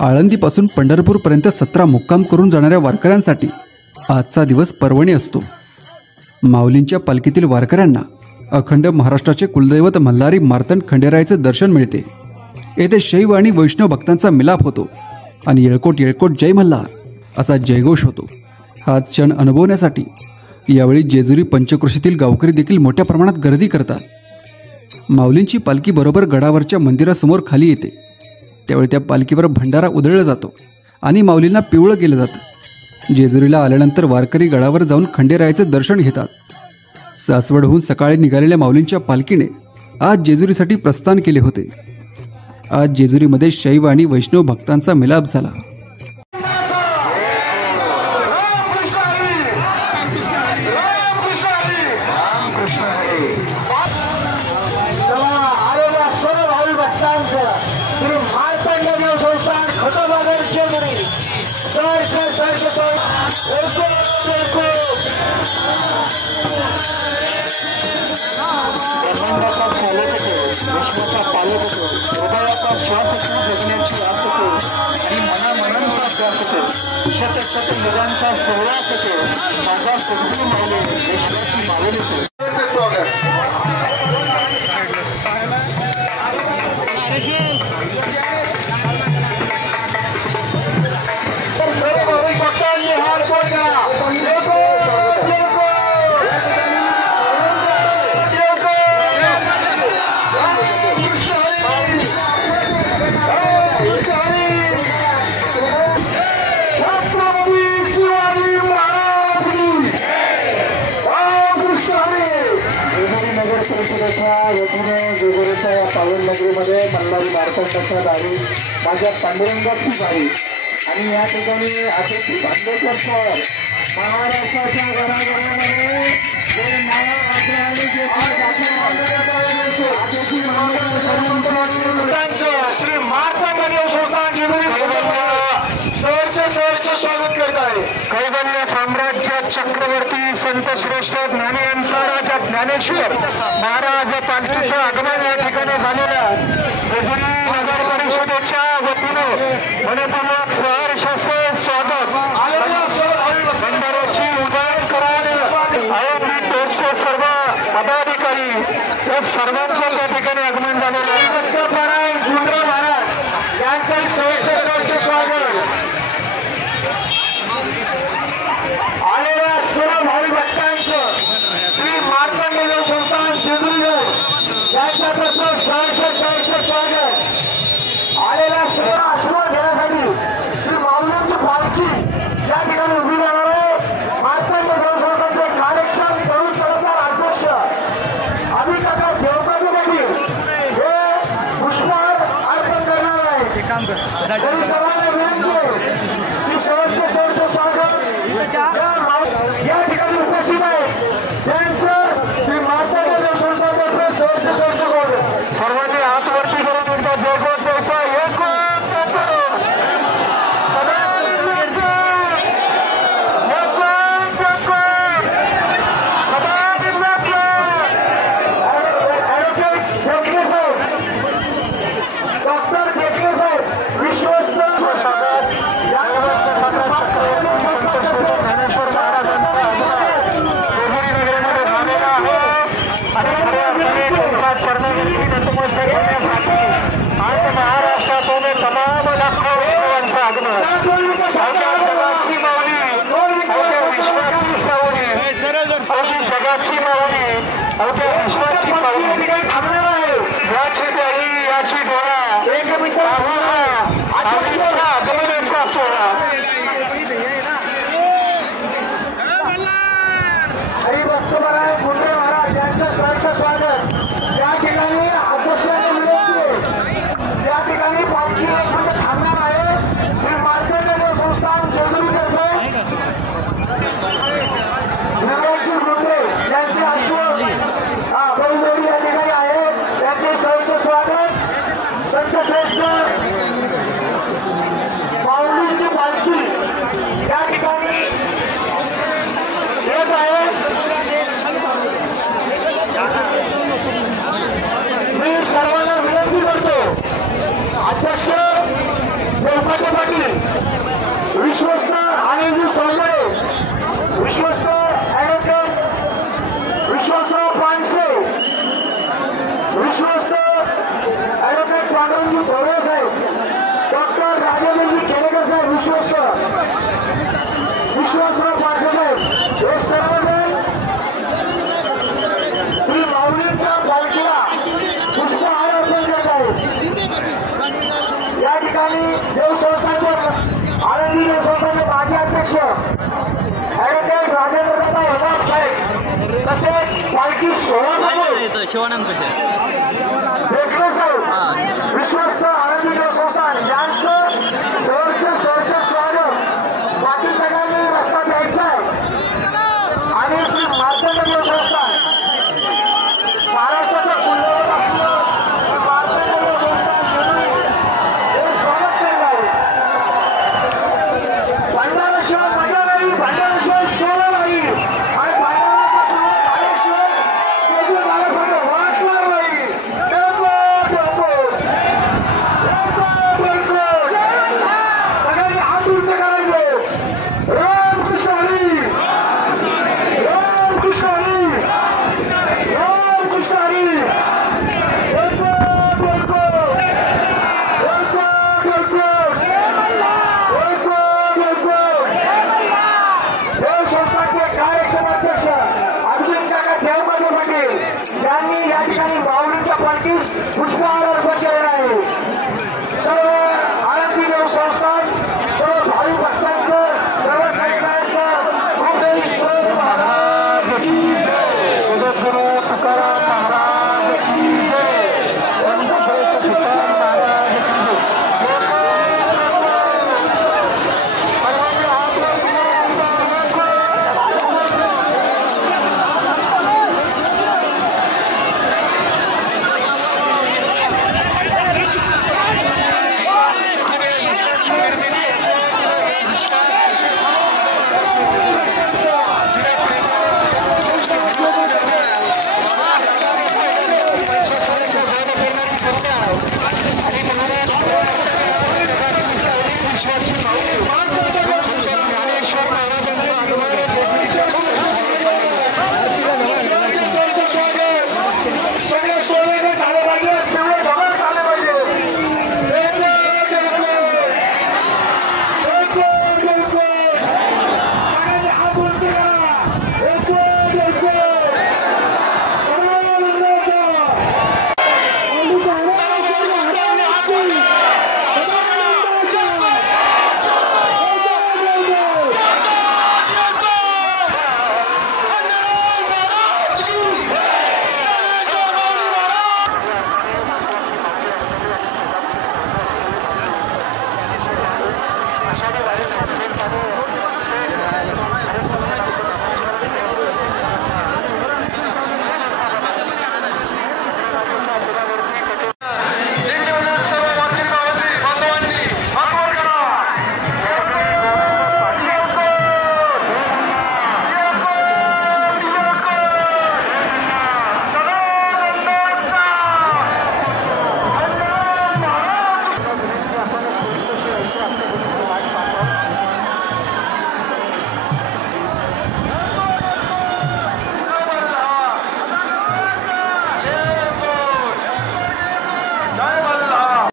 आळंदीपासून पंढरपूरपर्यंत 17 मुक्काम करून जाणाऱ्या वारकऱ्यांसाठी आजचा दिवस पर्वणी असतो। माऊलींच्या पालखीतील वारकऱ्यांना अखंड महाराष्ट्राचे कुलदैवत मल्हारी मार्तंड खंडेरायाचे दर्शन मिळते। येथे शैव आणि वैष्णव भक्तांचा मिलाप होतो आणि येळकोट येळकोट जय मल्हार असा जयघोष होतो। हाच क्षण अनुभवण्यासाठी यावेळी जेजुरी पंचक्रोशीतील गावकरी देखील मोठ्या प्रमाणात गर्दी करतात। माऊलींची पालखी बरोबर गडावरच्या मंदिरासमोर खाली येते, त्यावेळी त्या पालखीवर भंडारा उधळला जातो आणि माऊलींना पिवळं केलं जातं। जेजुरीला आल्यानंतर वारकरी गडावर जाऊन खंडेरायाचे दर्शन घेतात। सासवडहून सकाळी निघालेल्या माऊलींच्या पालखीने आज जेजुरीसाठी प्रस्थान केले होते। आज जेजुरीमध्ये शैव आणि वैष्णव भक्तांचा मिलाप झाला। नगरीमध्ये मल्हारी मार्तंडाचा दारी माझ्या पांडुरंगाची दारी आणि या ठिकाणी अतिथी भांडेकर महाराष्ट्राच्या घराघरामध्ये जे नाना आणि जे श्री मार्तंड सहर्ष स्वागत करत आहे। कैवल्य साम्राज्य चक्रवर्ती संत श्रेष्ठ ज्ञानेंचा राजा ज्ञानेश्वर महाराज पालखीचं आगमन या ठिकाणी झालेल्या जेजुरी नगर परिषदेच्या वतीने मनपूर्वक सहर्ष स्वागत भंडाऱ्याची उजाड करावे आयोजित पोस्टचे सर्व पदाधिकारी या सर्वांचं त्या ठिकाणी आगमन झालेलं आहे। गुंडा महाराज यांचं सहर्ष स्वागत आलेल्या सर्व भावी भक्तांचं श्री मार्तंड संस्थान जेजुरी यांच्यातर्फे सहर्ष स्वागत आलेल्या सर्व आशीर्वाद घेण्यासाठी श्री माऊलींची पालखी या ठिकाणी उभी राहणार आहे। मार्तंड संस्थानचे कार्यक्षम तरुण सरकार अध्यक्ष अभिकाका देवकाजी देखील हे पुष्पहार अर्पण करणार आहे। सर्वांना विनंती की सहर्ष स्वागत या ठिकाणी उपस्थित आहे त्यांचं श्री मार्तंड संस्थानतर्फे सहर्ष स्वागत। सर्वांनी हात वरती करून एकदा जयघोष द्यायचा। महाराष्ट्रातून तमाम लाखो वैष्णवांचं आगमन जगाची माऊली अवघ्या विश्वाची सावली अवघी जगाची माऊली अवघ्या विश्वाची माऊली याची द्याई याची डोळा आगमनाचा सोहळा हरिभक्त महाराज गुंडे महाराज यांचं सहर्ष स्वागत। या ठिकाणी अध्यक्षांनी विनंती या ठिकाणी पालखी एक मिनिट थांबणार आहे। श्री मार्तंड संस्थान जेजुरीतर्फे निर्मलजी गुंडे यांचे अश्व बैलजोडी या ठिकाणी आहेत, त्यांचे सहर्ष स्वागत। संत श्रेष्ठ विश्वासराव पाचोले हे सर्वजण श्री माऊलींच्या पालखीला पुष्पहार अर्पण करत आहेत। या ठिकाणी देवसंस्थानचे आनंदी देवसंस्थानचे माजी अध्यक्ष ॲडव्होकेट राजेंद्रदादा हेमाड साहेब तसेच पालखी सोहळा शिवानंद कसे साहेब विश्वस्त आनंदी देवसंस्थान यांचं